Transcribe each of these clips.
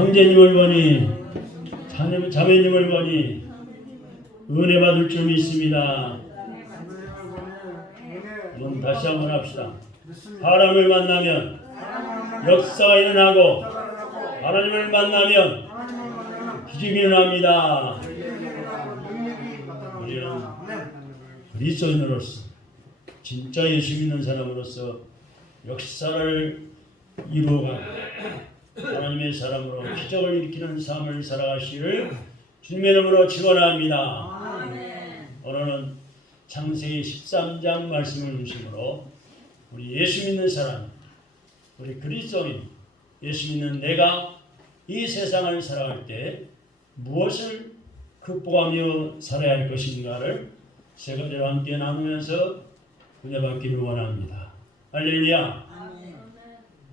형제님을 보니 자매님을 보니 은혜 받을 줄 믿습니다. 한번 다시 한번 합시다. 사람을 만나면 역사가 일어나고 하나님을 만나면 기적이 일어납니다. 우리는 그리스도인으로서 진짜 예수 믿는 사람으로서 역사를 이루어가고 하나님의 사람으로 기적을 일으키는 삶을 살아가시기를 주님의 이름으로 축원합니다. 오늘은 창세기 13장 말씀을 중심으로 우리 예수 믿는 사람, 우리 그리스도인, 예수 믿는 내가 이 세상을 살아갈 때 무엇을 극복하며 살아야 할 것인가를 세 가지로 함께 나누면서 은혜받기를 원합니다. 할렐루야.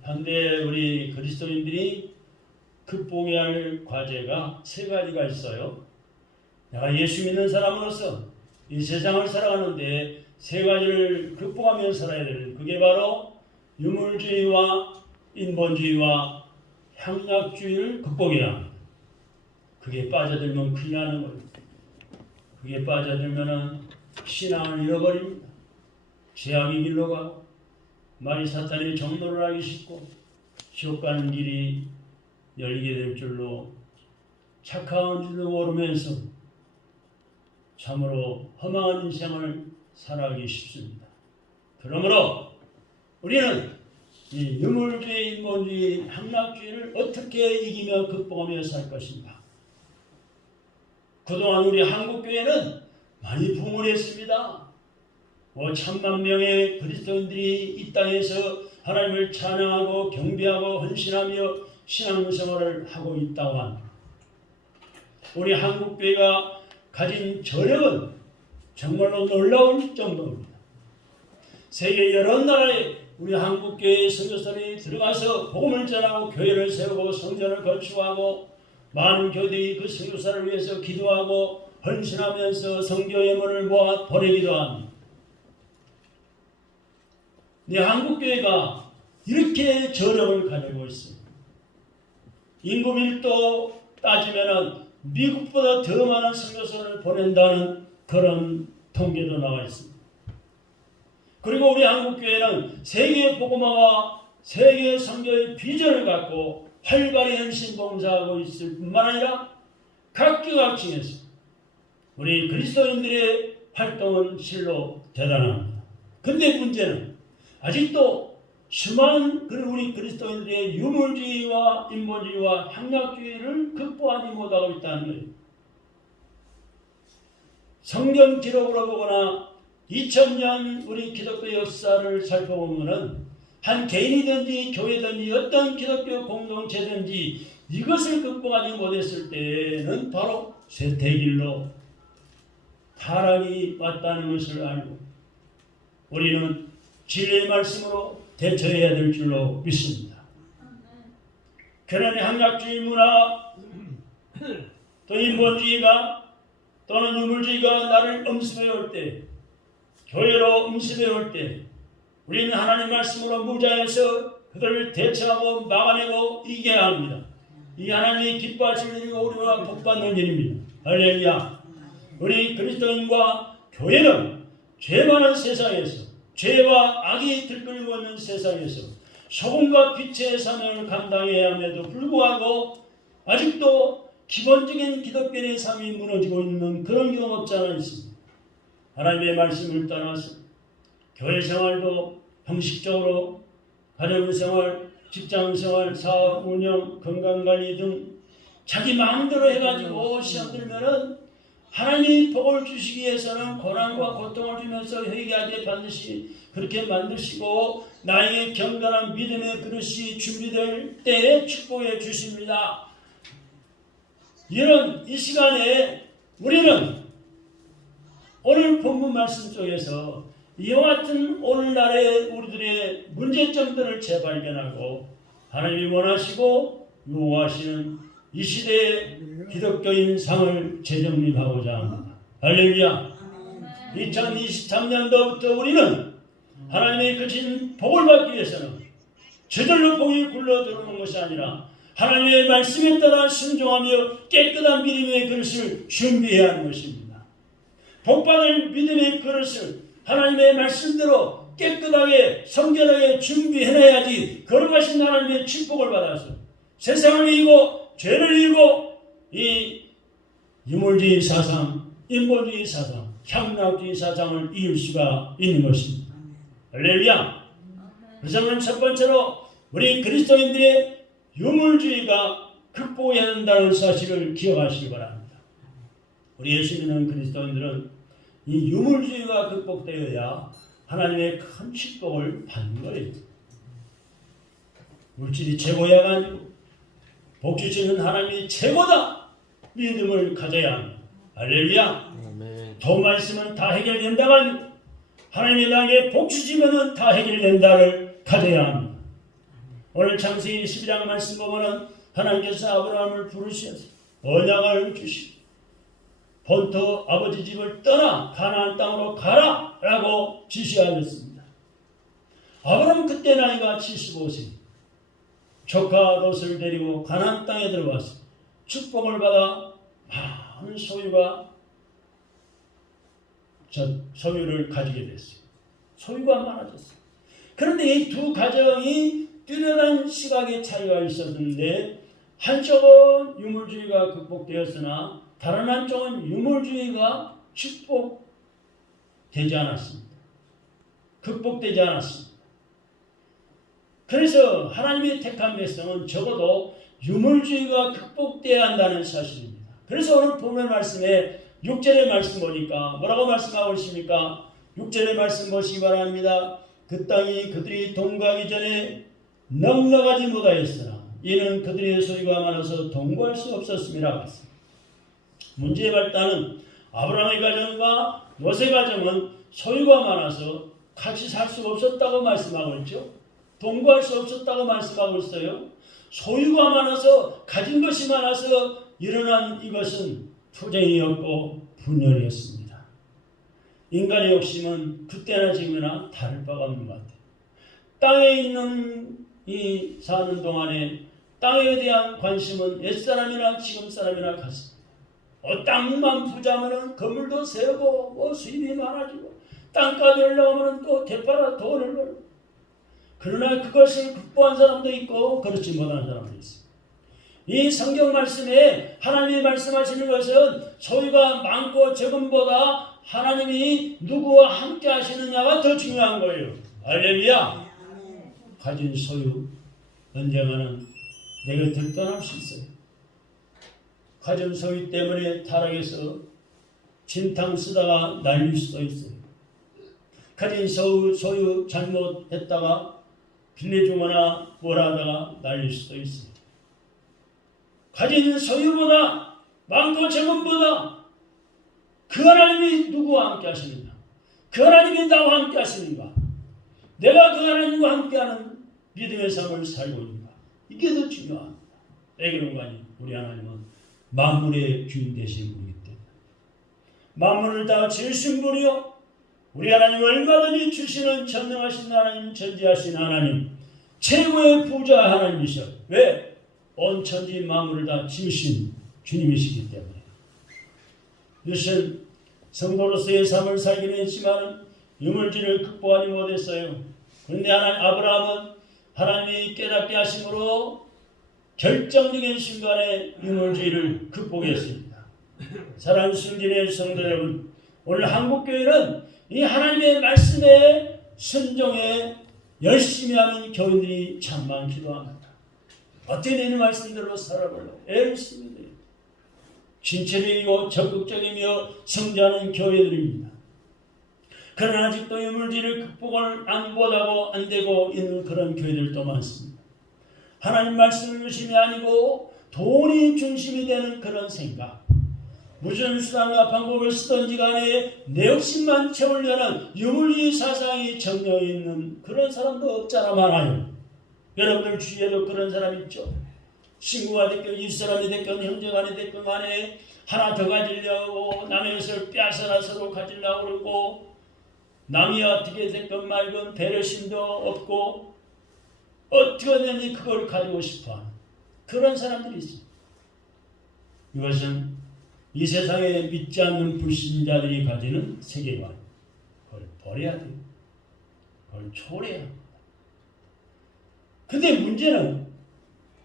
현대 우리 그리스도인들이 극복해야 할 과제가 세 가지가 있어요. 내가 예수 믿는 사람으로서 이 세상을 살아가는데 세 가지를 극복하며 살아야 되는, 그게 바로 유물주의와 인본주의와 향락주의를 극복해야 합니다. 그게 빠져들면 큰일 나는 겁니다. 그게 빠져들면 신앙을 잃어버립니다. 죄악의 길로 가고 많이 사탄의 정노를 하기 쉽고 지옥 가는 길이 열리게 될 줄로 착한 줄도 모르면서 참으로 험한 인생을 살아가기 쉽습니다. 그러므로 우리는 이 유물주의, 인본주의, 향락주의를 어떻게 이기며 극복하며 살 것인가? 그동안 우리 한국교회는 많이 부흥했습니다. 5천만 명의 그리스도인들이 이 땅에서 하나님을 찬양하고 경배하고 헌신하며 신앙생활을 하고 있다고 합니다. 우리 한국교회가 가진 저력은 정말로 놀라울 정도입니다. 세계 여러 나라에 우리 한국교회 선교사들이 들어가서 복음을 전하고 교회를 세우고 성전을 건축하고 많은 교회들이 그 선교사를 위해서 기도하고 헌신하면서 선교 예물을 모아 보내기도 합니다. 한국교회가 이렇게 저력을 가지고 있습니다. 인구 밀도 따지면 미국보다 더 많은 선교사를 보낸다는 그런 통계도 나와 있습니다. 그리고 우리 한국교회는 세계 복음화와 세계 선교의 비전을 갖고 활발히 헌신 봉사하고 있을 뿐만 아니라 각계각층에서 우리 그리스도인들의 활동은 실로 대단합니다. 그런데 문제는 아직도 수많은 우리 그리스도인들의 유물주의와 인본주의와 향락주의를 극복하지 못하고 있다는 거예요. 성경 기록으로 보거나 2000년 우리 기독교 역사를 살펴보면 한 개인이든지 교회든지 어떤 기독교 공동체든지 이것을 극복하지 못했을 때는 바로 쇠퇴길로 타락이 왔다는 것을 알고 우리는 진리의 말씀으로 대처해야 될 줄로 믿습니다. 그런 향락주의 문화 또 인본주의가 또는 유물주의가 나를 음습해 올 때, 교회로 음습해 올 때 우리는 하나님 말씀으로 무자해서 그들을 대처하고 막아내고 이겨야 합니다. 이 하나님이 기뻐하시는 일이고 우리가 복받는 일입니다. 할렐루야. 우리 그리스도인과 교회는 죄 많은 세상에서, 죄와 악이 들끓고 있는 세상에서 소금과 빛의 사명을 감당해야 함에도 불구하고 아직도 기본적인 기독교의 삶이 무너지고 있는 그런 경우가 없지 않아 있습니다. 하나님의 말씀을 따라서 교회 생활도 형식적으로 가정생활, 직장생활, 사업 운영, 건강관리 등 자기 마음대로 해가지고 시험 들면은 하나님이 복을 주시기 위해서는 고난과 고통을 주면서 회개하게 반드시 그렇게 만드시고 나에게 경건한 믿음의 그릇이 준비될 때에 축복해 주십니다. 이런 이 시간에 우리는 오늘 본문 말씀 속에서 이와 같은 오늘날의 우리들의 문제점들을 재발견하고 하나님이 원하시고 요구하시는 이 시대의 기독교인 상을 재정립하고자 합니다. 할렐루야. 2023년도부터 우리는 하나님의 거친 복을 받기 위해서는 저절로 복이 굴러 들어오는 것이 아니라 하나님의 말씀에 따라 순종하며 깨끗한 믿음의 그릇을 준비해야 하는 것입니다. 복받을 믿음의 그릇을 하나님의 말씀대로 깨끗하게 성결하게 준비해놔야지 거룩하신 하나님의 축복을 받아서 세상을 이기고 죄를 이기고 이 유물주의 사상, 인본주의 사상, 향락주의 사상을 이길 수가 있는 것입니다. 할렐루야. 그래서 첫 번째로 우리 그리스도인들의 유물주의가 극복해야 한다는 사실을 기억하시기 바랍니다. 우리 예수 믿는 그리스도인들은 이 유물주의가 극복되어야 하나님의 큰 축복을 받는 거예요. 물질이 최고야가 아니고 복 주시는 하나님이 최고다 믿음을 가져야 합니다. 할렐루야. 돈 말씀은 다 해결된다가 아니고 하나님이 나에게 복 주시면 다 해결된다를 가져야 합니다. 오늘 창세기 12장 말씀 보면은 하나님께서 아브라함을 부르셔서 언약을 주시고 본토 아버지 집을 떠나 가나안 땅으로 가라 라고 지시하셨습니다. 아브라함 그때 나이가 75세, 조카 롯을 데리고 가나안 땅에 들어가서 축복을 받아 많은 소유를 가지게 됐어요. 소유가 많아졌어요. 그런데 이 두 가정이 뚜렷한 시각의 차이가 있었는데 한쪽은 유물주의가 극복되었으나 다른 한쪽은 유물주의가 축복되지 않았습니다. 극복되지 않았습니다. 그래서 하나님의 택한 백성은 적어도 유물주의가 극복되어야 한다는 사실입니다. 그래서 오늘 본문 말씀에 6절의 말씀 보니까 뭐라고 말씀하고 있습니까? 6절의 말씀 보시기 바랍니다. 그 땅이 그들이 동거하기 전에 넉넉하지 못하였으나 이는 그들의 소유가 많아서 동거할 수 없었음이라 했습니다. 문제의 발단은 아브라함의 가정과 롯의 가정은 소유가 많아서 같이 살 수 없었다고 말씀하고 있죠. 동거할 수 없었다고 말씀하고 있어요. 소유가 많아서 가진 것이 많아서 일어난 이것은 투쟁이었고 분열이었습니다. 인간의 욕심은 그때나 지금이나 다를 바가 없는 것 같아요. 땅에 있는 이 사는 동안에 땅에 대한 관심은 옛사람이나 지금 사람이나 같습니다. 땅만 부자면은 건물도 세우고 수입이 많아지고 땅값이 올라오면 또 대파라 돈을 벌고 그러나 그것을 극복한 사람도 있고 그렇지 못한 사람도 있습니다. 이 성경 말씀에 하나님이 말씀하시는 것은 소유가 많고 적음보다 하나님이 누구와 함께 하시느냐가 더 중요한 거예요. 할렐루야. 가진 소유 언젠가는 내 곁을 떠날 수 있어요. 가진 소유 때문에 타락해서 진탕 쓰다가 날릴 수도 있어요. 가진 소유 잘못했다가 빌려주거나 뭐라 하다가 날릴 수도 있어요. 가진 소유보다 많고 적음보다 그 하나님이 누구와 함께 하시는가? 그 하나님이 나와 함께 하시는가? 내가 그 하나님과 함께하는 믿음의 삶을 살고 있는가? 이게 더 중요합니다. 왜 그런가 하니 우리 하나님은 만물의 주인 되신 분이기 때문에 만물을 다 지으신 분이요 우리 하나님 얼마든지 주시는 전능하신 하나님, 전지하신 하나님, 최고의 부자 하나님이셔. 왜? 온 천지 만물을 다 지으신 주님이시기 때문에. 이것은 성도로서의 삶을 살기는 했지만 유물주의를 극복하지 못했어요. 그런데 아브라함은 하나님이 깨닫게 하심으로 결정적인 순간에 유물주의를 극복했습니다. 사랑하는 순진의 성도 여러분, 오늘 한국교회는 이 하나님의 말씀에 순종해 열심히 하는 교인들이 참 많기도 합니다. 어떻게 되는 말씀대로 살아보려고 애를 씁니다. 진철이고 적극적이며 성장하는 교회들입니다. 그러나 아직도 유물주의를 극복을 안 못하고 안 되고 있는 그런 교회들도 많습니다. 하나님 말씀을 중심이 아니고 돈이 중심이 되는 그런 생각, 무슨 수단과 방법을 쓰든지 간에 내 욕심만 채우려는 유물주의 사상이 정령에 있는 그런 사람도 없잖아 많아요. 여러분들 주위에도 그런 사람 있죠. 친구가 됐건 일사람이 됐건 형제간이 됐건 간에 하나 더 가지려고 남의 것을 빼앗아나 서로 가지려고 그러고 남이 어떻게 됐건 말건 배려심도 없고 어떻게 되는지 그걸 가지고 싶어. 그런 사람들이 있어요. 이것은 이 세상에 믿지 않는 불신자들이 가지는 세계관. 그걸 버려야 돼요. 그걸 초래해야 합니다. 근데 문제는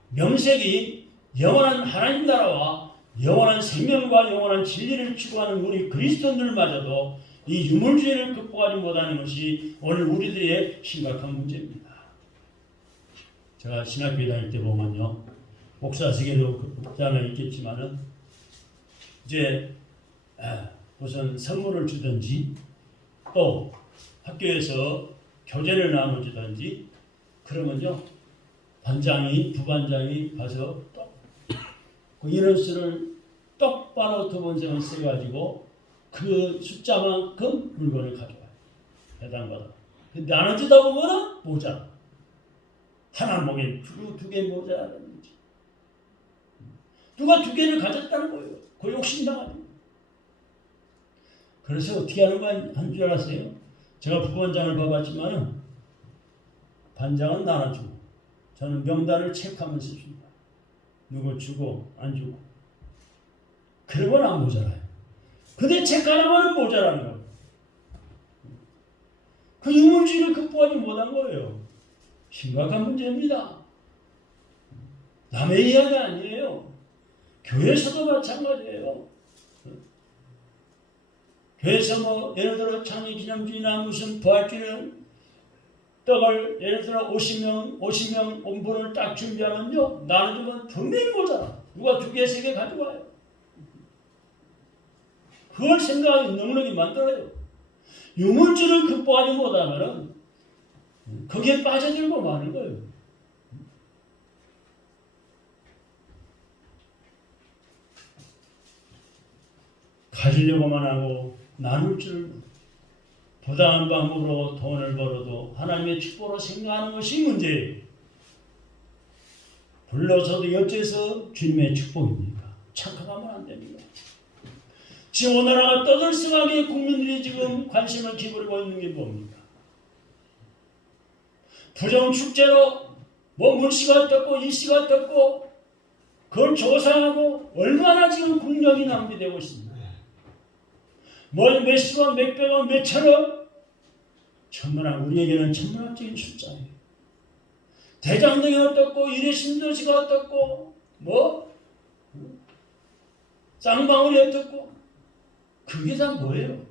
명색이 영원한 하나님 나라와 영원한 생명과 영원한 진리를 추구하는 우리 그리스도인들마저도 이 유물주의를 극복하지 못하는 것이 오늘 우리들의 심각한 문제입니다. 제가 신학교에 다닐 때 보면요, 목사직에도 극단은 있겠지만은 이제 우선 선물을 주든지 또 학교에서 교재를 나눠주든지 그러면요, 반장이 부반장이 가서 그 인원수를 똑바로 두 번씩은 써가지고 그 숫자만큼 물건을 가져와요. 배당받아. 근데 나눠주다 보면은 모자라. 하나 먹인 두 개 모자라는 거지. 누가 두 개를 가졌다는 거예요. 그 욕심당하죠. 그래서 어떻게 하는 줄 아세요? 제가 부반장을 봐봤지만은 반장은 나눠주고 저는 명단을 체크하면서 줍니다. 누구 주고 안 주고. 그러면 안 모자라요. 근데 체크 안 하면 모자라는 거예요. 그 유물주의를 극복하지 못한 거예요. 심각한 문제입니다. 남의 이야기 아니에요. 교회에서도 마찬가지예요. 교회에서 뭐 예를 들어 창립기념주의나 무슨 부활주의는 떡을 예를 들어 50명 온분을 딱 준비하면요, 나눠주면 분명히 모자라. 누가 두 개, 세 개 가져와요. 그걸 생각하기 넉넉히 만들어요. 유물주를 극복하지 못하면 거기에 빠져들고 마는 거예요. 가지려고만 하고 나눌 줄 부당한 방법으로 돈을 벌어도 하나님의 축복으로 생각하는 것이 문제예요. 불러서도 어째서 주님의 축복입니까? 착각하면 안 됩니다. 지금 오나라가 떠들썩하게 국민들이 지금 관심을 기울이고 있는 게 뭡니까? 부정축제로 뭐 물씨가 떴고 일씨가 떴고 그걸 조사하고 얼마나 지금 국력이 낭비되고 있습니다. 뭐 몇십원, 몇백원, 몇천원 천문학, 우리에게는 천문학적인 숫자예요. 대장동이 어떻고 이래신도시가 어떻고 뭐 쌍방울이 어떻고 그게 다 뭐예요?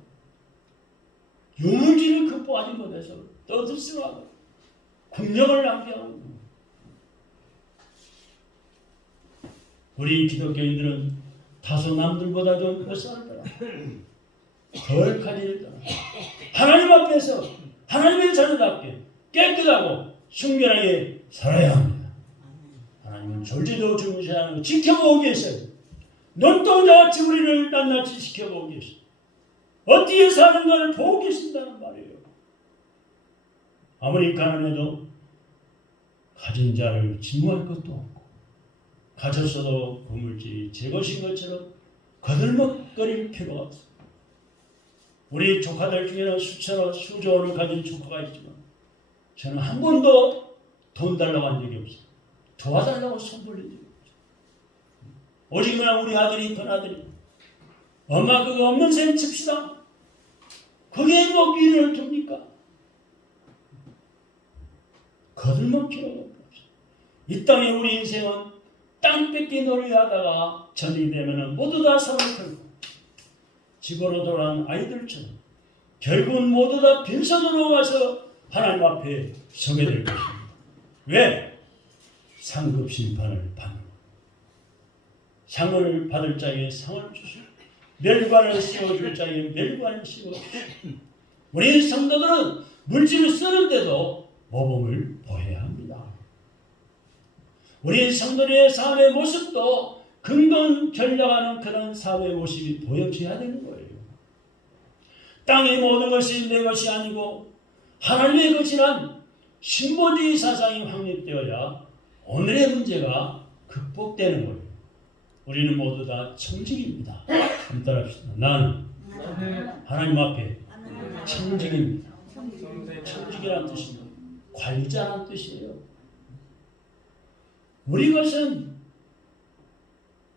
유물주의를 극복하지 못해서 떠들썩하고 국력을 낭비하고. 우리 기독교인들은 다소 남들보다 좀 몇 덜 가지를 하나님 앞에서 하나님의 자녀답게 깨끗하고 순결하게 살아야 합니다. 하나님은 졸지도 주무시지 않고 지켜보고 계세요. 눈동자같이 우리를 낱낱이 지켜보고 계세요. 어떻게 사는가를 보고 계신다는 말이에요. 아무리 가난해도 가진 자를 증오할 것도 없고 가졌어도 그 물질이 제 것인 것처럼 거들먹거릴 필요가 없습니다. 우리 조카들 중에는 수천억, 수조 원을 가진 조카가 있지만 저는 한 번도 돈 달라고 한 적이 없어요. 도와달라고 손 벌린 적이 없어요. 오직만 우리 아들이 큰 아들이 엄마 그거 없는 셈 칩시다. 그게 뭐 미래를 둡니까? 거들먹 필요가 없어요. 이 땅에 우리 인생은 땅 뺏기 놀이하다가 전이 되면 모두 다 손을 털고 집으로 돌아온 아이들처럼 결국은 모두 다 빈손으로 와서 하나님 앞에 서게 될 것입니다. 왜? 상급 심판을 받는 상을 받을 자에게 상을 주시고 멸관을 씌워줄 자에게 멸관을 씌워주시고 우리 성도들은 물질을 쓰는데도 모범을 보여야 합니다. 우리 성도들의 삶의 모습도 근본 전락하는 그런 사회의 모습이 보여져야 되는 거예요. 땅의 모든 것이 내 것이 아니고 하나님의 것이란 신본주의 사상이 확립되어야 오늘의 문제가 극복되는 거예요. 우리는 모두 다 청직입니다. 한번 따라합시다. 나는 하나님 앞에 청직입니다. 청직이라는 뜻은 관리자라는 뜻이에요. 우리 것은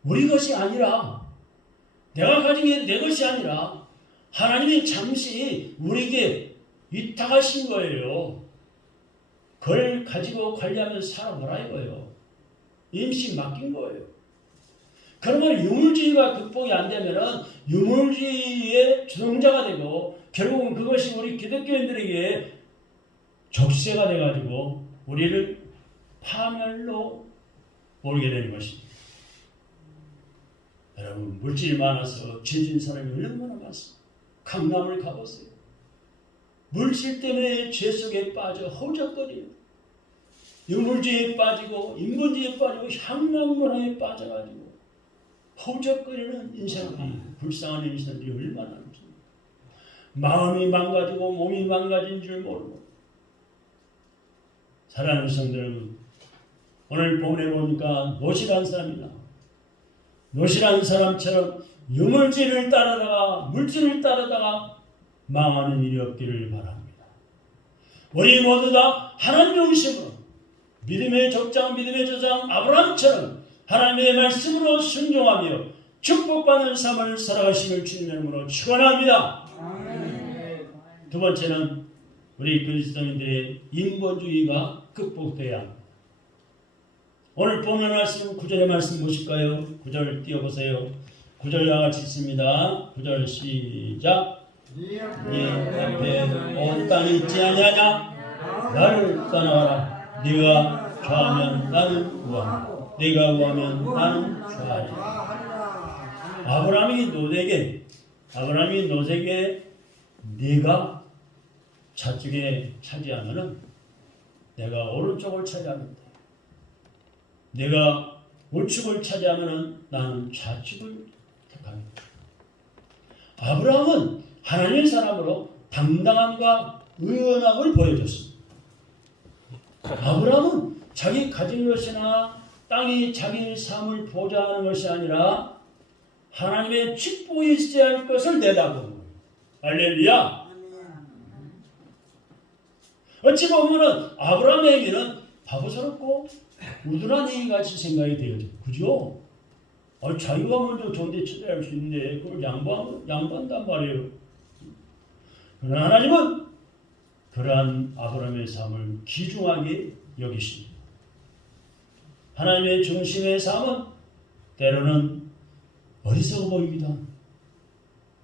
우리 것이 아니라, 내가 가진 게 내 것이 아니라 하나님이 잠시 우리에게 위탁하신 거예요. 그걸 가지고 관리하면서 살아보라 이거예요. 임시 맡긴 거예요. 그러면 유물주의가 극복이 안 되면은 유물주의의 주동자가 되고 결국은 그것이 우리 기독교인들에게 적세가 돼가지고 우리를 파멸로 몰게 되는 것입니다. 여러분, 물질이 많아서 죄진 사람이 얼마나 많습니까? 강남을 가보세요. 물질 때문에 죄 속에 빠져 허우적거려요. 유물주의에 빠지고 인본주의에 빠지고 향락문화에 빠져가지고 허우적거리는 인생들이, 불쌍한 인생들이 얼마나 많습니까? 마음이 망가지고 몸이 망가진 줄 모르고. 사랑하는 성도 여러분, 오늘 본문에 보니까 노시라는 사람이 나와요. 노시라는 사람처럼 유물질을 따르다가 물질을 따르다가 망하는 일이 없기를 바랍니다. 우리 모두 다 하나님 중심으로 믿음의 족장, 믿음의 저장 아브라함처럼 하나님의 말씀으로 순종하며 축복받는 삶을 살아가시길 주님의 이름으로 축원합니다. 두 번째는 우리 그리스도인들의 인본주의가 극복돼야 합니다. 오늘 보는 말씀 9절의 말씀 보실까요? 9절 띄워보세요. 9절 나같이 있습니다. 9절 시작. 네 앞에 온 땅이 있지 아니하냐? 나를 따라와라. 네가 좌하면 나는 우하고 네가 우하면 나는 좌하리라. 아브라함이 노색에 네가 좌측에 차지하면은 내가 오른쪽을 차지하는데, 내가 우측을 차지하면은 나는 좌측을 택합니다. 아브라함은 하나님의 사람으로 당당함과 의연함을 보여줬습니다. 아브라함은 자기 가진 것이나 땅이 자기의 삶을 보좌하는 것이 아니라 하나님의 축복이 있어야 할 것을 내다보는 거예요. 할렐루야. 어찌 보면은 아브라함에게는 바보스럽고 우둔한 얘기같이 생각이 되어져. 그죠? 자기가 먼저 존재 처리할 수 있는데 그걸 양보한단 말이에요. 그러나 하나님은 그러한 아브라함의 삶을 귀중하게 여기십니다. 하나님의 중심의 삶은 때로는 어리석어 보입니다.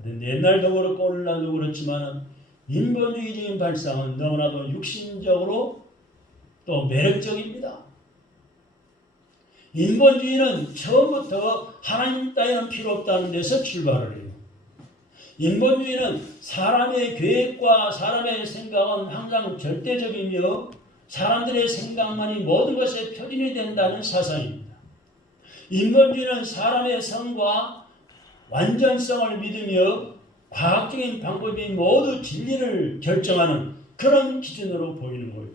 그런데 옛날도 그렇고 오늘날도 그렇지만 인본주의적인 발상은 너무나도 육신적으로 또 매력적입니다. 인본주의는 처음부터 하나님 따위는 필요 없다는 데서 출발을 해요. 인본주의는 사람의 계획과 사람의 생각은 항상 절대적이며 사람들의 생각만이 모든 것의 표준이 된다는 사상입니다. 인본주의는 사람의 성과 완전성을 믿으며 과학적인 방법이 모두 진리를 결정하는 그런 기준으로 보이는 거예요.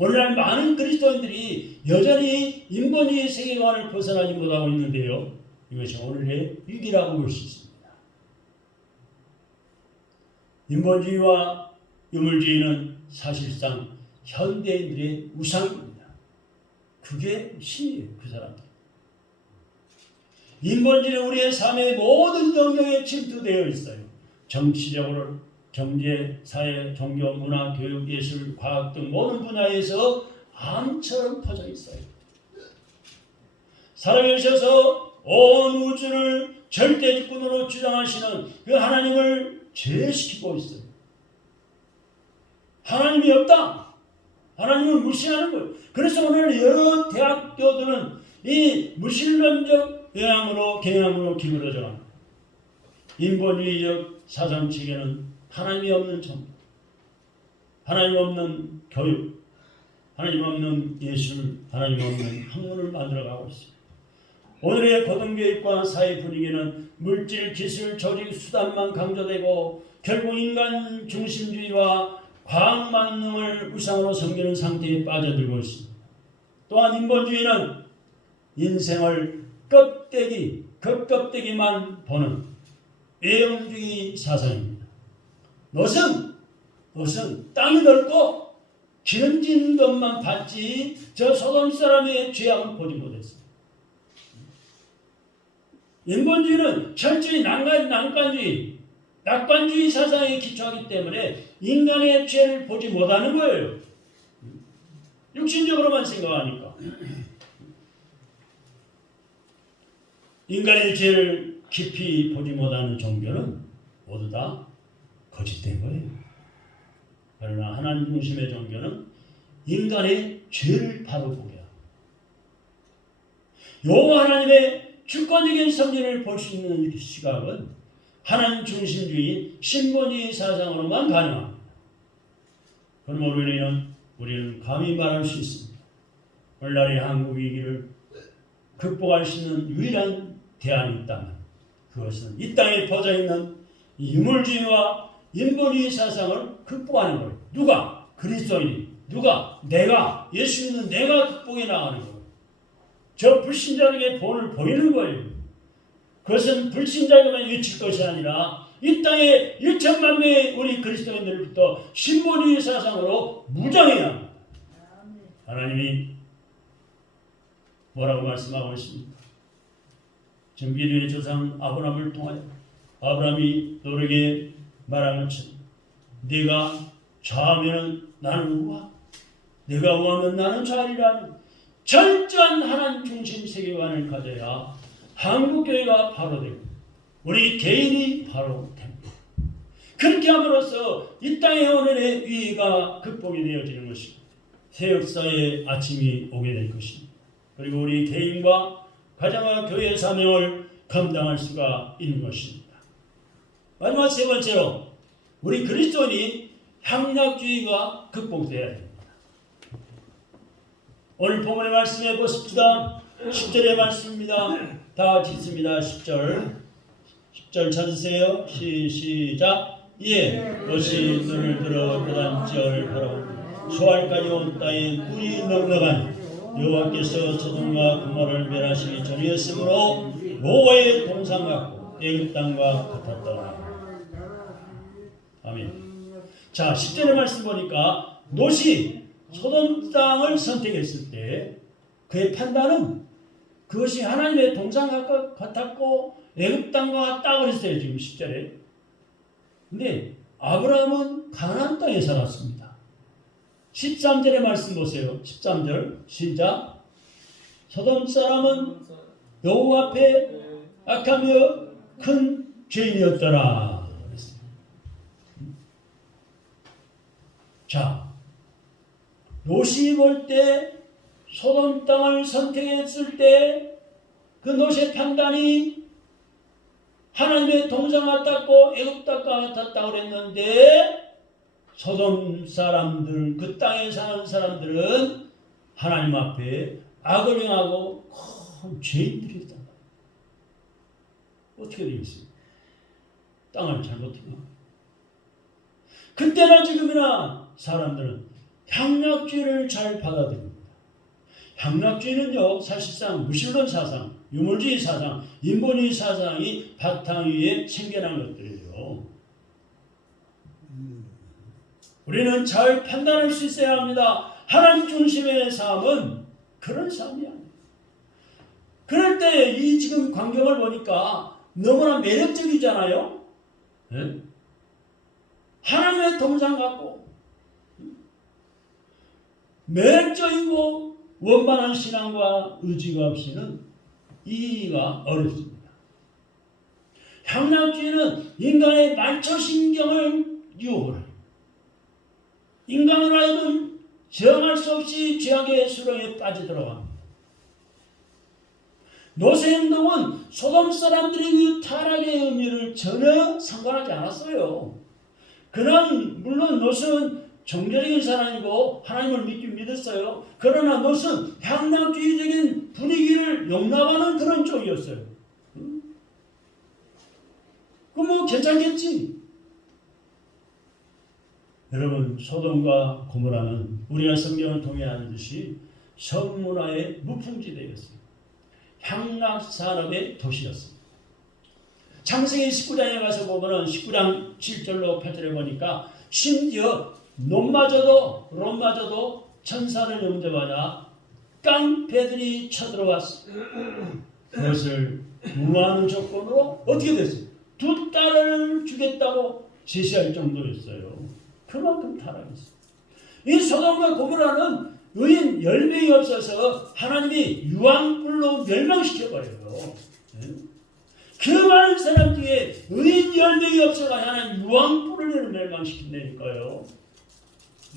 오늘날 많은 그리스도인들이 여전히 인본주의 세계관을 벗어나지 못하고 있는데요. 이것이 오늘의 위기라고 볼 수 있습니다. 인본주의와 유물주의는 사실상 현대인들의 우상입니다. 그게 신이에요. 그 사람들. 인본주의는 우리의 삶의 모든 영역에 침투되어 있어요. 정치적으로, 경제, 사회, 종교, 문화, 교육, 예술, 과학 등 모든 분야에서 암처럼 퍼져 있어요. 살아계셔서 온 우주를 절대주권으로 주장하시는 그 하나님을 제시키고 있어요. 하나님이 없다. 하나님을 무시하는 거예요. 그래서 오늘 여러 대학교들은 이 무신론적 경향으로 기울어져 갑니다. 인본주의적 사상체계는 하나님이 없는 정, 하나님 없는 교육, 하나님 없는 예술, 하나님 없는 학문을 만들어가고 있습니다. 오늘의 고등교육과 사회 분위기는 물질, 기술, 조직, 수단만 강조되고 결국 인간 중심주의와 과학 만능을 우상으로 섬기는 상태에 빠져들고 있습니다. 또한 인본주의는 인생을 겉껍데기만 보는 외형주의 사상입니다. 너는 땅이 넓고 기름진 것만 봤지 저 소돔 사람의 죄악을 보지 못했습니다. 인본주의는 철저히 낙관주의 사상에 기초하기 때문에 인간의 죄를 보지 못하는 거예요. 육신적으로만 생각하니까. 인간의 죄를 깊이 보지 못하는 종교는 모두 다 거짓된 거예요. 그러나 하나님 중심의 종교는 인간의 죄를 바로 보게 합니다. 여호와 하나님의 주권적인 섭리를 볼 수 있는 시각은 하나님 중심주의 신본주의 사상으로만 가능합니다. 그럼 우리는 감히 말할 수 있습니다. 오늘날의 한국 위기를 극복할 수 있는 유일한 대안이 있다면 그것은 이 땅에 퍼져있는 유물주의와 인본주의 사상을 극복하는 거예요. 누가? 그리스도인이. 누가? 내가. 예수 믿는 내가 극복해 나가는 거예요. 저 불신자에게 본을 보이는 거예요. 그것은 불신자에게만 외칠 것이 아니라 이 땅에 1천만 명의 우리 그리스도인들부터 신본주의 사상으로 무장해야 합니다. 하나님이 뭐라고 말씀하고 있습니까? 정비류의 조상 아브라함을 통하여 아브라함이 노력에 말한 것처럼 네가 좌하면 나는 우하, 네가 우하면 나는 좌리라는 철저한 하나님 중심 세계관을 가져야 한국교회가 바로 되고 우리 개인이 바로 됩니다. 그렇게 함으로써 이 땅의 오늘의 위기가 극복이 되어지는 것이고 새 역사의 아침이 오게 될 것입니다. 그리고 우리 개인과 가정과 교회의 사명을 감당할 수가 있는 것입니다. 마지막 세 번째로 우리 그리스도인이 향락주의가 극복되어야 됩니다. 오늘 본문의 말씀해 보십시다. 10절의 말씀입니다. 다 같이 읽습니다. 10절 찾으세요. 시작. 예, 것이 눈을 들어 그단절 바로 수알까지 온 땅에 꿀이 넉넉한 여호와께서 소돔과 고모라를 멸하시기 전이었으므로 노아의 동상 같고 애굽 땅과 같았더라. 아멘. 자, 10절의 말씀 보니까 롯이 소돔 땅을 선택했을 때 그의 판단은 그것이 하나님의 동상 같았고 애굽 땅과 같다 그랬어요. 지금 10절에. 근데 아브라함은 가나안 땅에 살았습니다. 13절의 말씀 보세요. 13절 시작. 소돔 사람은 여호와 앞에 악하며 큰 죄인이었더라. 자, 롯이 볼 때 소돔 땅을 선택했을 때 그 롯의 판단이 하나님의 동상 같았고 애굽 땅과 같았다고 그랬는데 소돔 사람들, 그 땅에 사는 사람들은 하나님 앞에 악을 행하고 큰 죄인들이었다. 어떻게 되겠어요? 땅을 잘못했나? 그때나 지금이나 사람들은 향락주의를 잘 받아들입니다. 향락주의는요, 사실상 무신론 사상, 유물주의 사상, 인본주의 사상이 바탕 위에 생겨난 것들이에요. 우리는 잘 판단할 수 있어야 합니다. 하나님 중심의 삶은 그런 삶이 아니에요. 그럴 때 이 지금 광경을 보니까 너무나 매력적이잖아요. 네? 하나님의 동상 같고 매력적이고 원만한 신앙과 의지가 없이는 이해가 어렵습니다. 향락주의는 인간의 만초신경을 유혹을 해요. 인간을 하여금 정할 수 없이 죄악의 수렁에 빠져들어갑니다. 롯의 행동은 소돔 사람들의 그 타락의 의미를 전혀 상관하지 않았어요. 그는 물론 롯은 종교적인 사람이고 하나님을 믿긴 믿었어요. 그러나 롯은 향락주의적인 분위기를 용납하는 그런 쪽이었어요. 그럼 괜찮겠지. 여러분, 소돔과 고모라는 우리가 성경을 통해 아는 듯이 성문화의 무풍지대였어요. 향락산업의 도시였습니다. 창세기 19장에 가서 보면은 19장 7절로 8절에 보니까 심지어 롯마저도 천사를 염두하자 깡패들이 쳐들어왔어요. 그것을 무마하는 조건으로 어떻게 됐어요? 두 딸을 주겠다고 제시할 정도였어요. 그만큼 타락했어요. 이 소돔과 고모라는 의인 10명이 없어서 하나님이 유황불로 멸망시켜버려요. 그 많은 사람 중에 의인 10명이 없어서 하나님 유황불을 멸망시킨다니까요.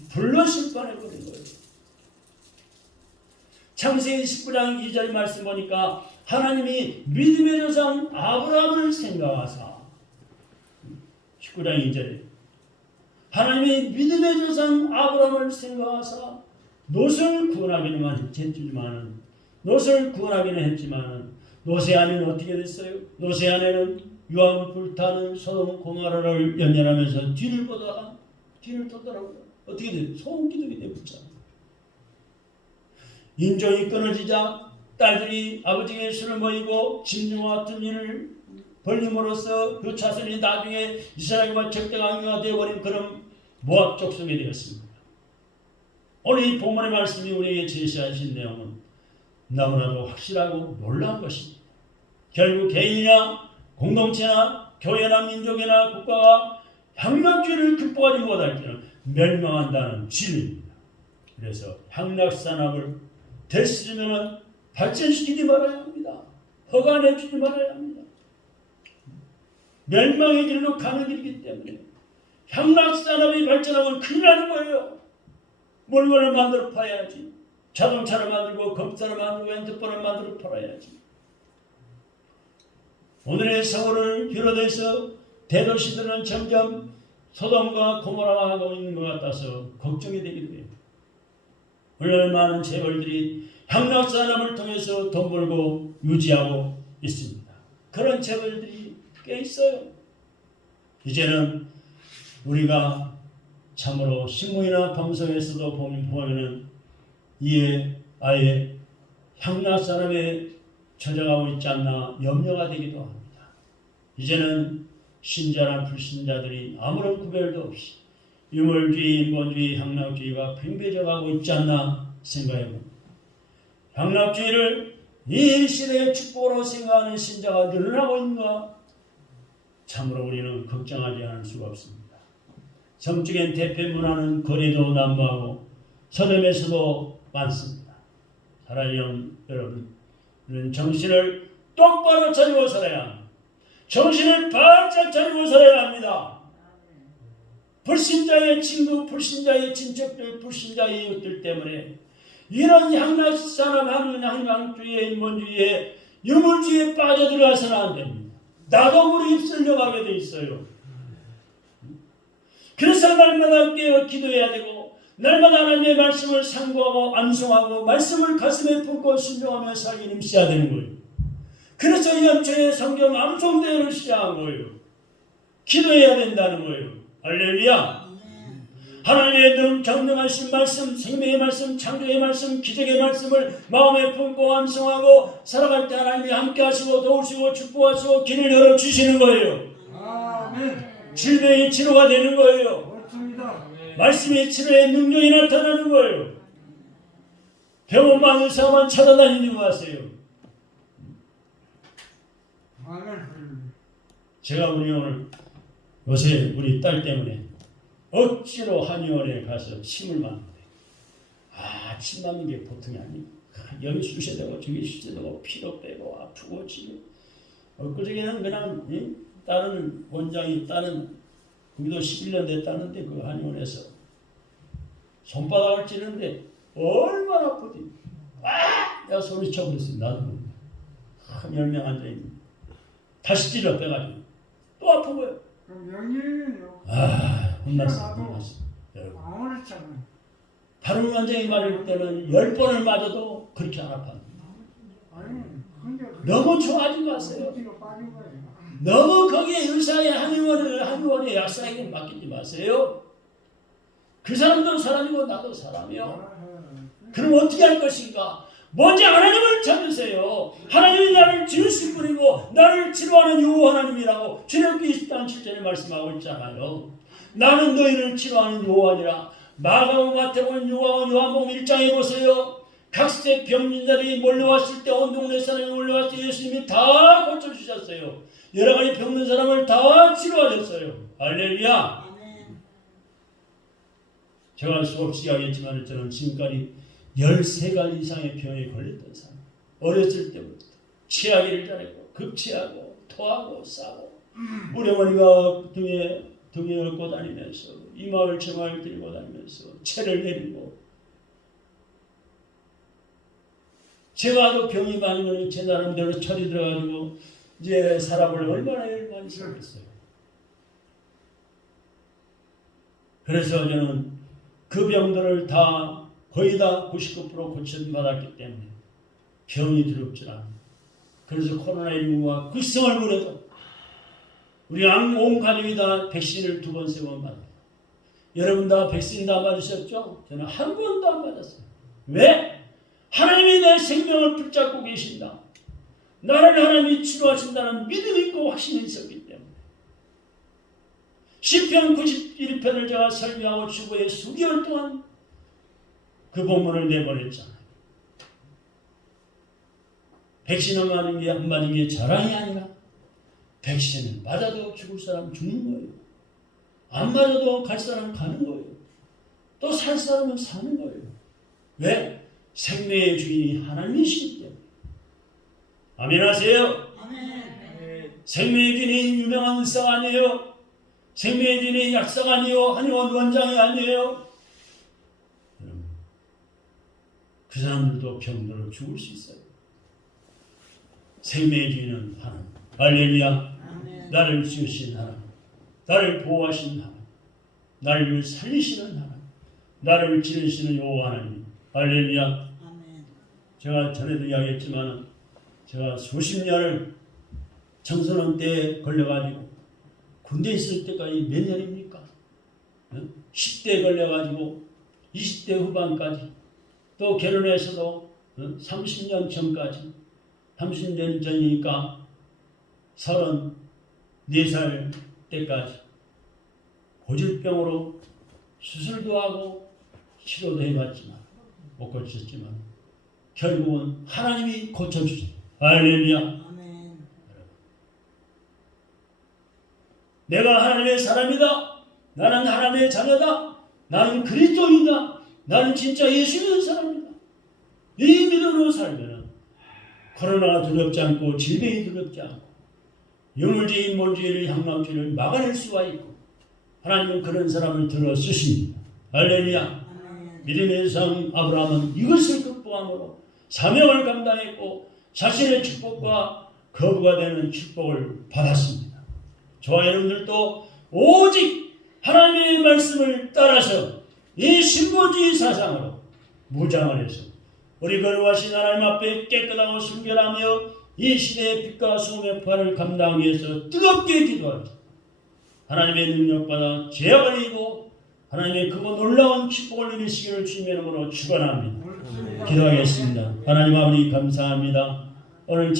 불로 심판해버린 거예요. 창세기 19장 2절 말씀 보니까 하나님이 믿음의 조상 아브라함을 생각하사 19장 2절에 하나님이 믿음의 조상 아브라함을 생각하사 롯을 구원하기는 했지만은 롯의 아내는 어떻게 됐어요? 롯의 아내는 유황 불타는 소돔 고모라를 연연하면서 뒤를 돌더라고요. 어떻게 돼요? 소음기둥이 되었잖아요. 인종이 끊어지자 딸들이 아버지에게 술을 먹이고 짐승과 같은 일을 벌림으로써 그 자손이 나중에 이스라엘과 적대관계가 되어버린 그런 모압 족속이 되었습니다. 오늘 이 본문의 말씀이 우리에게 제시하신 내용은 너무나도 확실하고 놀라운 것입니다. 결국 개인이나 공동체나 교회나 민족이나 국가가 향락주의를 극복하지 못할 때는 멸망한다는 진리입니다. 그래서 향락산업을 됐으면 발전시키지 말아야 합니다. 허가내주지 말아야 합니다. 멸망의 길로 가는 길이기 때문에 향락산업이 발전하면 큰일 나는 거예요. 물건을 만들어 팔아야지. 자동차를 만들고 컴퓨터를 만들고 핸드폰을 만들어 팔아야지. 오늘의 서울을 비롯해서 대도시들은 점점 소돔과 고모라가 하고 있는 것 같아서 걱정이 되기도 해요. 얼마나 많은 재벌들이 향락산업을 통해서 돈 벌고 유지하고 있습니다. 그런 재벌들이 꽤 있어요. 이제는 우리가 참으로 신문이나 방송에서도 보면은 이에 아예 향락산업에 처져가고 있지 않나 염려가 되기도 합니다. 이제는 신자나 불신자들이 아무런 구별도 없이 유물주의, 인본주의, 향락주의가 팽배져가고 있지 않나 생각해봅니다. 향락주의를 이 시대의 축복으로 생각하는 신자가 늘어나고 있는가? 참으로 우리는 걱정하지 않을 수가 없습니다. 성적인 대표 문화는 거리도 난무하고 서점에서도 많습니다. 사랑하는 여러분, 우리는 정신을 똑바로 차리고 살아야 합니다. 정신을 바짝 차리고 살아야 합니다. 불신자의 친구, 불신자의 친척들, 불신자의 이웃들 때문에 이런 향락산업하는 향락주의의 인본주의의 유물주의에 빠져들어가서는 안 됩니다. 나도 모르게 휩쓸려가게 돼 있어요. 그래서 날마다 깨어 기도해야 되고 날마다 하나님의 말씀을 상고하고 암송하고 말씀을 가슴에 품고 순종하며 살기는 시작해야 되는 거예요. 그래서 연초에 성경 암송대회를 시작한 거예요. 기도해야 된다는 거예요. 할렐루야. 하나님의 정령하신 말씀, 생명의 말씀, 창조의 말씀, 기적의 말씀을 마음에 품고 암송하고 살아갈 때 하나님이 함께 하시고 도우시고 축복하시고 길을 열어주시는 거예요. 아멘. 질병이 치료가 되는 거예요. 맞습니다. 말씀의 치료에 능력이 나타나는 거예요. 병원 의사만 찾아다니지 마세요. 아멘. 제가 오늘 요새 우리 딸 때문에 억지로 한의원에 가서 침을 맞는데 침 맞는 게 보통이 아니고 여기 쑤셔대고 저기 쑤셔대고 피도 빼고 아프고 지금 엊그저께는 그냥 다른 원장이 다른 거기도 11년 됐다는데 그 한의원에서 손바닥을 찌는데 얼마나 아프지. 내가 소리쳐 버렸어요. 나도 한 10명 앉아있는 다시 찔러 빼가지고 또 아픈 거예요. 그럼 명예는요? 혼났어. 여러분. 아무렇잖아요. 다른 원장이 맞을 때는 10번을 맞아도 그렇게 안 아파요. 아니, 근데 너무 좋아하지 마세요. 뒤로 빠진 거예요. 너무 거기에 의사의 한의원의 약사에게 맡기지 마세요. 그 사람도 사람이고 나도 사람이요. 그럼 어떻게 할 것인가? 먼저 하나님을 찾으세요. 하나님이 나를 지으실 분이고 나를 치료하는 여호와 하나님이라고 출애굽기 20장 7절에 말씀하고 있잖아요. 나는 너희를 치료하는 여호와니라. 마가복음, 마태복음, 요한복음 1장에 보세요. 각색 병진들이 몰려왔을 때, 온 동네 사람이 몰려왔을 때 예수님이 다 고쳐주셨어요. 여러 가지 병든 사람을 다 치료하셨어요. 할렐루야. 제가 수없이 하겠지만 저는 지금까지 13가지 이상의 병에 걸렸던 사람. 어렸을 때부터 치아기를 잘했고 급치하고 토하고 싸고 우리 어머니가 등에 업고 다니면서 이마을 정화를 들고 다니면서 채를 내리고 제가 또 병이 많은 거는 제 나름대로 철이 들어가지고 이제 사람을 얼마나 많이 살겠어요. 그래서 저는 그 병들을 다 거의 다 99% 고쳐받았기 때문에 병이 두렵지 않아요. 그래서 코로나19가 극성을 부려도 우리 온 가족이 다 백신을 2번, 3번 받아요. 여러분 다 백신 다 맞으셨죠? 저는 한 번도 안 맞았어요. 왜? 하나님이 내 생명을 붙잡고 계신다. 나를 하나님이 치료하신다는 믿음이 있고 확신이 있었기 때문에. 시편 91편을 제가 설교하고 주보에 수개월 동안 그 본문을 내보냈잖아요. 백신을 맞은 게 안 맞은 게 자랑이 아니라 백신을 맞아도 죽을 사람 죽는 거예요. 안 맞아도 갈 사람 가는 거예요. 또 살 사람은 사는 거예요. 왜? 생명의 주인이 하나님이시기 때문에. 아멘 하세요. 아멘. 생명의 주인이 유명한 의사가 아니에요. 생명의 주인이 약사가 아니에요. 한의원 원장이 아니에요. 그 사람들도 병들어 죽을 수 있어요. 생명의 주인은 하나님. 할렐루야. 나를 지으신 하나님, 나를 보호하신 하나님, 나를 살리시는 하나님, 나를 지으시는 여호와 하나님. 할렐루야. 제가 전에도 이야기했지만 제가 수십 년을 청소년 때 걸려가지고 군대 있을 때까지 몇 년입니까? 10대 걸려가지고 20대 후반까지 또 결혼해서도 30년 전까지 30년 전이니까 34살 때까지 고질병으로 수술도 하고 치료도 해봤지만 못 고쳤지만 결국은 하나님이 고쳐주셨어요. 할렐루야. 아멘. 내가 하나님의 사람이다. 나는 하나님의 자녀다. 나는 그리스도인이다. 나는 진짜 예수 믿는 사람이다. 이 믿음으로 살면 코로나가 두렵지 않고 질병이 두렵지 않고 유물주의, 인본주의를 향락주의를 막아낼 수가 있고 하나님은 그런 사람을 들어 쓰십니다. 할렐루야. 믿음의 성 아브라함은 이것을 극복함으로 사명을 감당했고 자신의 축복과 거부가 되는 축복을 받았습니다. 저와 여러분들도 오직 하나님의 말씀을 따라서 이 신보주의 사상으로 무장을 해서 우리 거룩하신 하나님 앞에 깨끗하고 순결하며 이 시대의 빛과 소금의 팔을 감당하기 위해서 뜨겁게 기도하자. 하나님의 능력받아 죄악을 이기고 하나님의 그거 놀라운 축복을 누리시기를 주님의 이름으로 축원합니다. 기도하겠습니다. 하나님 아버지 감사합니다. 오늘